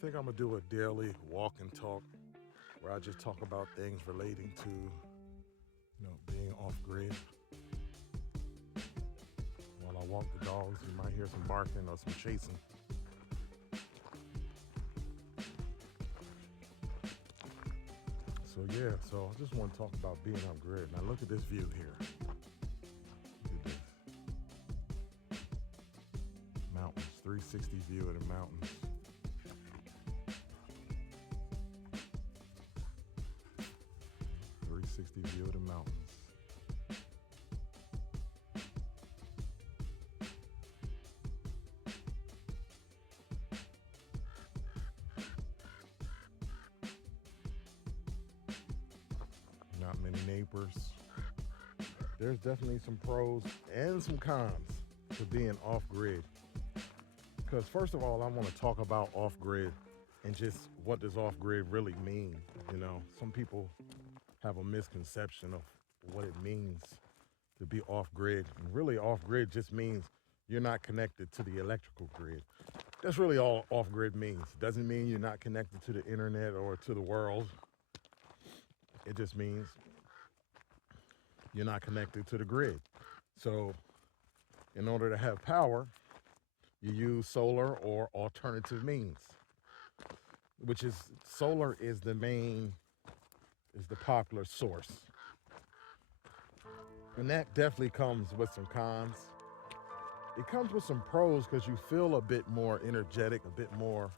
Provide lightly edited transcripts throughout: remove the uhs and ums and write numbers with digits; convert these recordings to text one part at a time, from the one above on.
think I'm gonna do a daily walk and talk where I just talk about things relating to, being off grid. While I walk the dogs, you might hear some barking or some chasing. So yeah, so I just want to talk about being off grid. Now look at this view here. Look at this. Mountains, 360 view of the mountains. 360 view of the mountains. Not many neighbors. There's definitely some pros and some cons to being off grid. Because first of all, I want to talk about off grid and just what does off grid really mean. Some people have a misconception of what it means to be off grid. And really, off grid just means you're not connected to the electrical grid. That's really all off grid means. It doesn't mean you're not connected to the internet or to the world. It just means you're not connected to the grid. So, in order to have power, you use solar or alternative means, which is solar is the popular source. And that definitely comes with some cons. It comes with some pros because you feel a bit more energetic, a bit more,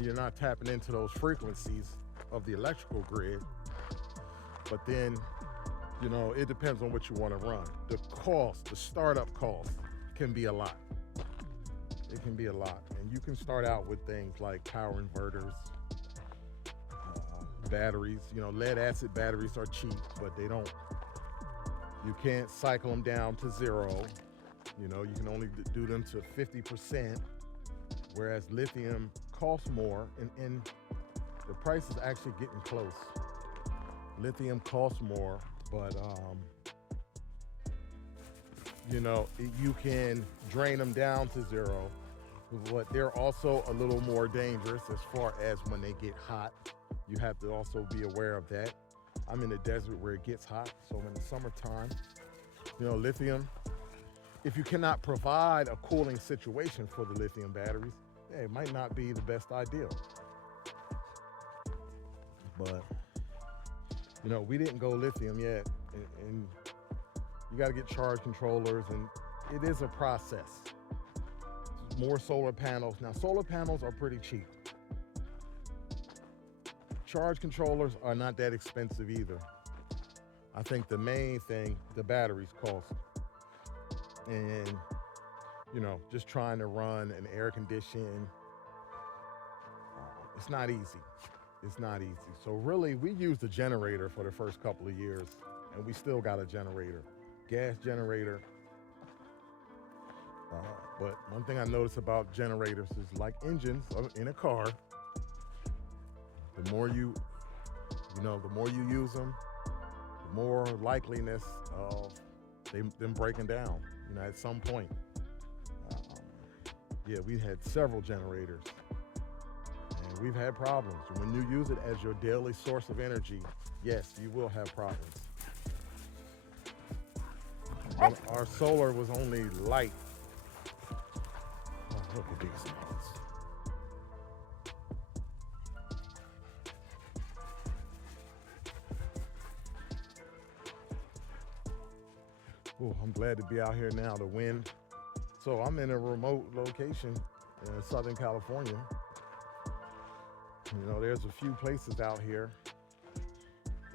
you're not tapping into those frequencies of the electrical grid. But then, it depends on what you want to run. The cost, the startup cost can be a lot. It can be a lot. And you can start out with things like power inverters, batteries. Lead acid batteries are cheap, but you can't cycle them down to zero. You can only do them to 50%, whereas lithium costs more, and the price is actually getting close. Lithium costs more, but you can drain them down to zero, but they're also a little more dangerous as far as when they get hot. You have to also be aware of that. I'm in the desert where it gets hot, so in the summertime, lithium, if you cannot provide a cooling situation for the lithium batteries, it might not be the best idea. But, we didn't go lithium yet, and you got to get charge controllers, and it is a process. More solar panels. Now, solar panels are pretty cheap. Charge controllers are not that expensive either. I think the main thing, the batteries cost. And, just trying to run an air condition, it's not easy. It's not easy. So really, we used a generator for the first couple of years, and we still got a generator, gas generator. But one thing I noticed about generators is like engines in a car, the more you use them, the more likeliness of them breaking down, at some point. We had several generators, and we've had problems. When you use it as your daily source of energy, yes, you will have problems. But our solar was only light. Oh, look at these things. Oh, I'm glad to be out here now. The wind. So I'm in a remote location in Southern California. There's a few places out here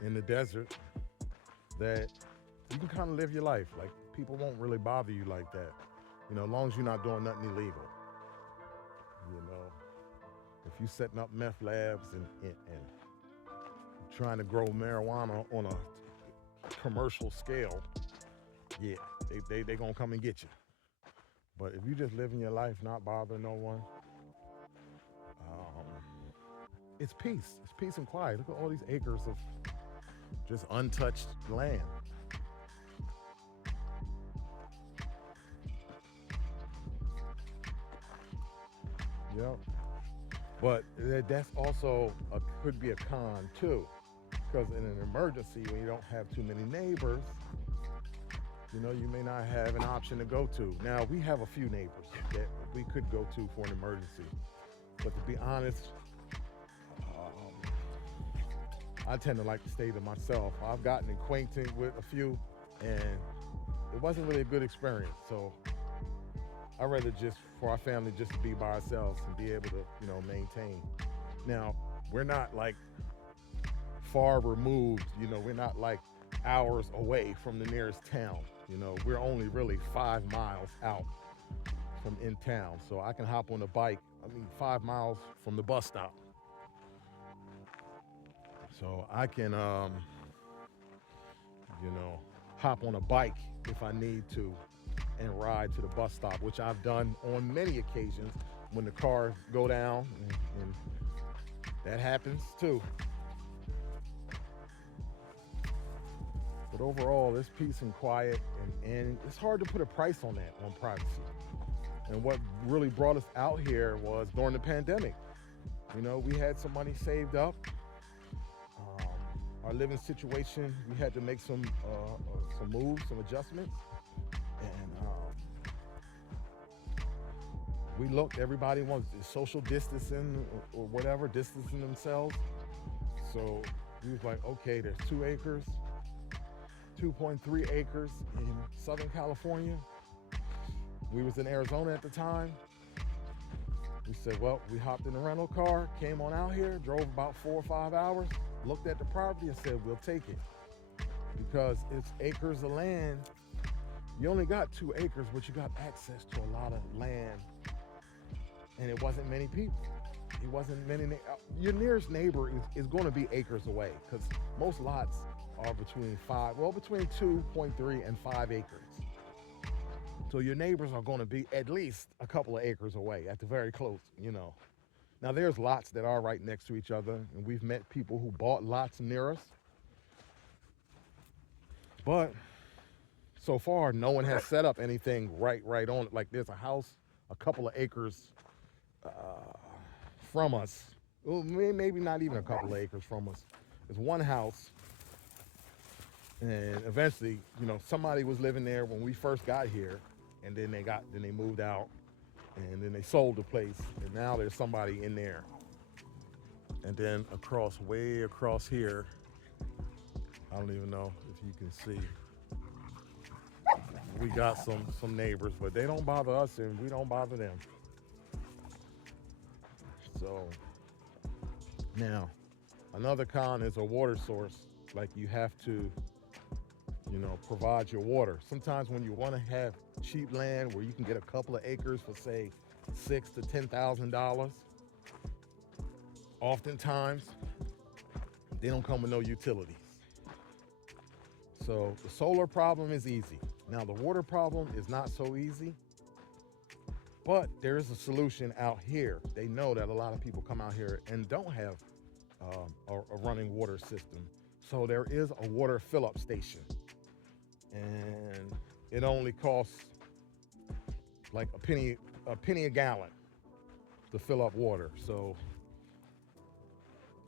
in the desert that you can kind of live your life. Like, people won't really bother you like that. As long as you're not doing nothing illegal. If you're setting up meth labs and trying to grow marijuana on a commercial scale, yeah, they gonna come and get you. But if you just living your life, not bothering no one, it's peace. It's peace and quiet. Look at all these acres of just untouched land. Yep. But that's also could be a con too, because in an emergency, when you don't have too many neighbors, you may not have an option to go to. Now we have a few neighbors that we could go to for an emergency, but to be honest, I tend to like to stay to myself. I've gotten acquainted with a few, and it wasn't really a good experience. So I'd rather just for our family just to be by ourselves and be able to, maintain. Now, we're not like far removed, we're not like hours away from the nearest town. We're only really 5 miles out from in town. So I can hop on a bike, 5 miles from the bus stop. So I can, hop on a bike if I need to and ride to the bus stop, which I've done on many occasions when the cars go down, and that happens too. But overall, it's peace and quiet, and it's hard to put a price on that, on privacy. And what really brought us out here was during the pandemic. We had some money saved up. Our living situation, we had to make some moves, some adjustments, and we looked. Everybody wants social distancing or whatever, distancing themselves. So we was like, okay, there's 2 acres, 2.3 acres in Southern California. We was in Arizona at the time. We said, well, we hopped in a rental car, came on out here, drove about 4 or 5 hours, looked at the property and said, we'll take it. Because it's acres of land. You only got 2 acres, but you got access to a lot of land. And it wasn't many people. It wasn't many. Your nearest neighbor is going to be acres away, because most lots are between 2.3 and 5 acres. So your neighbors are going to be at least a couple of acres away, at the very close, Now there's lots that are right next to each other, and we've met people who bought lots near us. But so far, no one has set up anything right on it. Like there's a house a couple of acres from us. Well, maybe not even a couple of acres from us. There's one house, and eventually, somebody was living there when we first got here, and then they moved out, and then they sold the place, and now there's somebody in there. And then way across here, I don't even know if you can see, we got some neighbors, but they don't bother us and we don't bother them. So now, another con is a water source. Like you have to, provide your water. Sometimes when you want to have cheap land where you can get a couple of acres for say $6,000 to $10,000, oftentimes they don't come with no utilities. So the solar problem is easy. Now the water problem is not so easy, but there is a solution out here. They know that a lot of people come out here and don't have a running water system. So there is a water fill-up station, and it only costs like a penny a gallon to fill up water. So,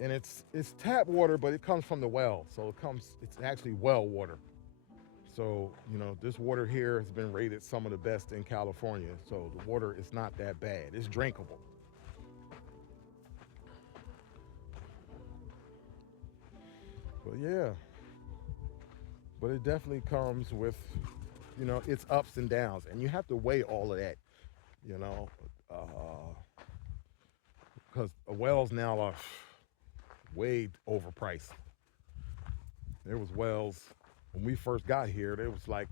and it's tap water, but it comes from the well. So it's actually well water. So, this water here has been rated some of the best in California. So the water is not that bad. It's drinkable. But yeah, but it definitely comes with, its ups and downs, and you have to weigh all of that, because wells now are way overpriced. There was wells when we first got here. There was like,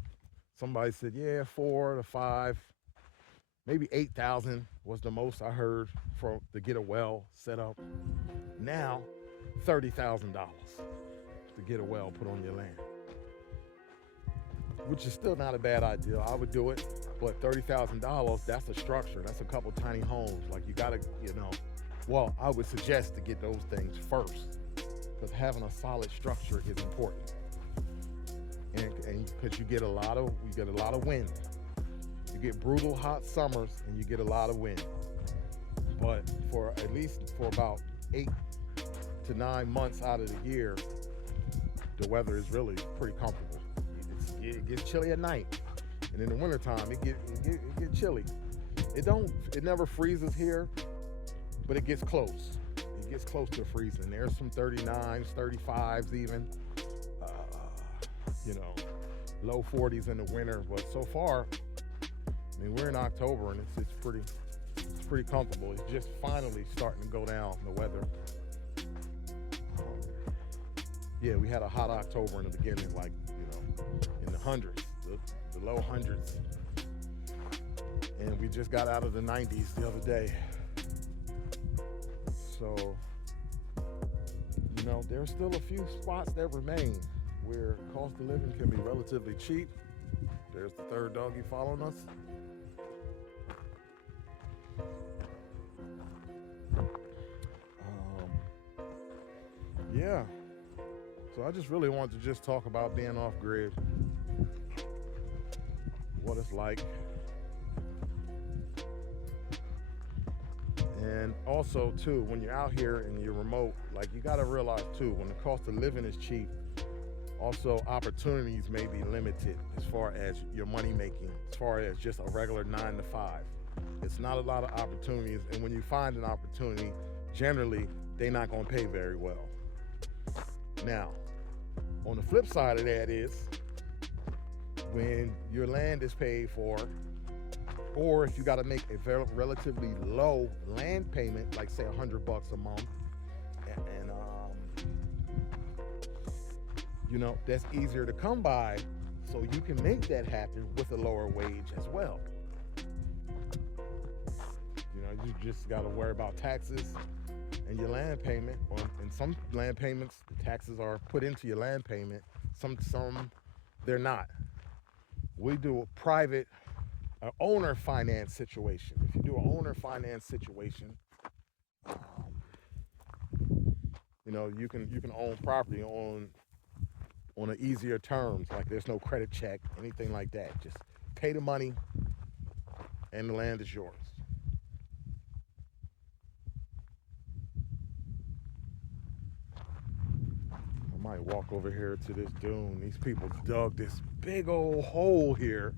somebody said, yeah, 4 to 5, maybe 8,000 was the most I heard to get a well set up. Now, $30,000 to get a well put on your land, which is still not a bad idea. I would do it, but $30,000, that's a structure. That's a couple tiny homes. Like you gotta, well, I would suggest to get those things first, because having a solid structure is important. And because you get a lot of wind. You get brutal hot summers and you get a lot of wind. But for at least for about 8 to 9 months out of the year, the weather is really pretty comfortable. It gets chilly at night, and in the wintertime it get chilly. It never freezes here, but it gets close. It gets close to freezing. There's some 39s, 35s even. Uh, you know, low 40s in the winter. But so far, I mean, we're in October and it's pretty comfortable. It's just finally starting to go down, the weather. Yeah, we had a hot October in the beginning, like, in the hundreds, the low hundreds. And we just got out of the 90s the other day. So, there's still a few spots that remain where cost of living can be relatively cheap. There's the third doggy following us. Yeah. So I just really wanted to just talk about being off grid, what it's like. And also, too, when you're out here and you're remote, like, you got to realize, too, when the cost of living is cheap, also opportunities may be limited as far as your money making, as far as just a regular 9 to 5. It's not a lot of opportunities. And when you find an opportunity, generally, they're not going to pay very well. Now, on the flip side of that is when your land is paid for, or if you got to make a relatively low land payment, like say $100 a month, and that's easier to come by, so you can make that happen with a lower wage as well. You just got to worry about taxes and your land payment. In some land payments, the taxes are put into your land payment. Some they're not. We do a private owner finance situation. If you do an owner finance situation, you can own property on an easier terms. Like, there's no credit check, anything like that. Just pay the money, and the land is yours. I might walk over here to this dune. These people dug this big old hole here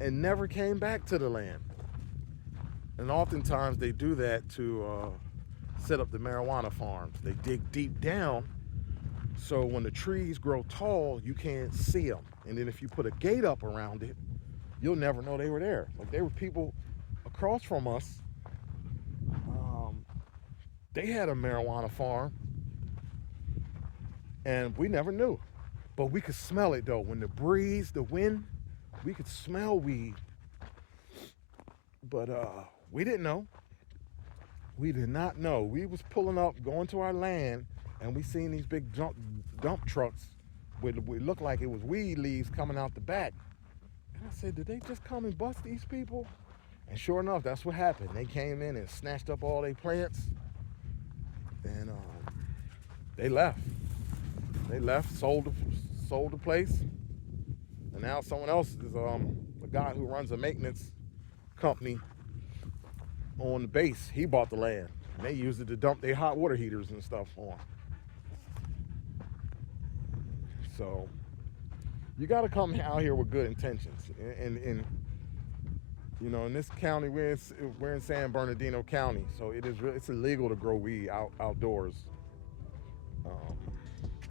and never came back to the land. And oftentimes they do that to set up the marijuana farms. They dig deep down, so when the trees grow tall, you can't see them. And then if you put a gate up around it, you'll never know they were there. Like, there were people across from us. They had a marijuana farm, and we never knew. But we could smell it, though. When the breeze, the wind, we could smell weed. But we didn't know. We did not know. We was pulling up, going to our land, and we seen these big dump trucks with looked like it was weed leaves coming out the back. And I said, did they just come and bust these people? And sure enough, that's what happened. They came in and snatched up all their plants, and they left. They left, sold the place, and now someone else is a guy who runs a maintenance company on the base. He bought the land, and they used it to dump their hot water heaters and stuff on. So you got to come out here with good intentions. And in this county, we're in San Bernardino County, so it's illegal to grow weed outdoors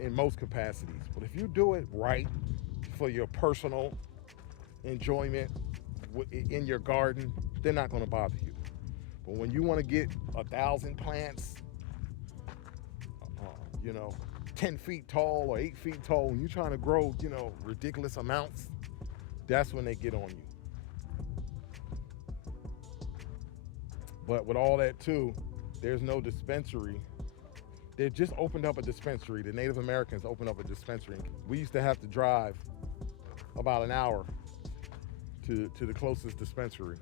in most capacities. But if you do it right for your personal enjoyment in your garden, they're not going to bother you. But when you want to get 1,000 plants, 10 feet tall or 8 feet tall, and you're trying to grow, ridiculous amounts, that's when they get on you. But with all that too, there's no dispensary. They just opened up a dispensary. The Native Americans opened up a dispensary. We used to have to drive about an hour to the closest dispensary.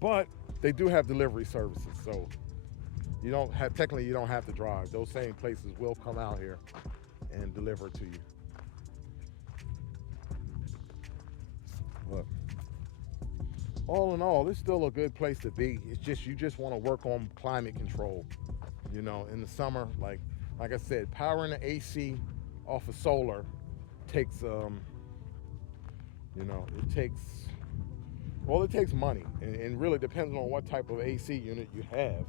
But they do have delivery services, so you don't have to drive. Those same places will come out here and deliver it to you. But all in all, it's still a good place to be. It's just you just want to work on climate control. You know, in the summer, like I said, powering the AC off of solar takes it takes it takes money, and really depends on what type of AC unit you have.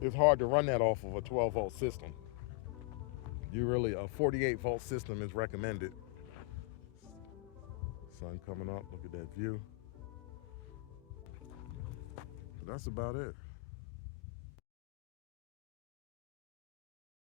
It's hard to run that off of a 12-volt system. A 48-volt system is recommended. Sun coming up, look at that view. But that's about it.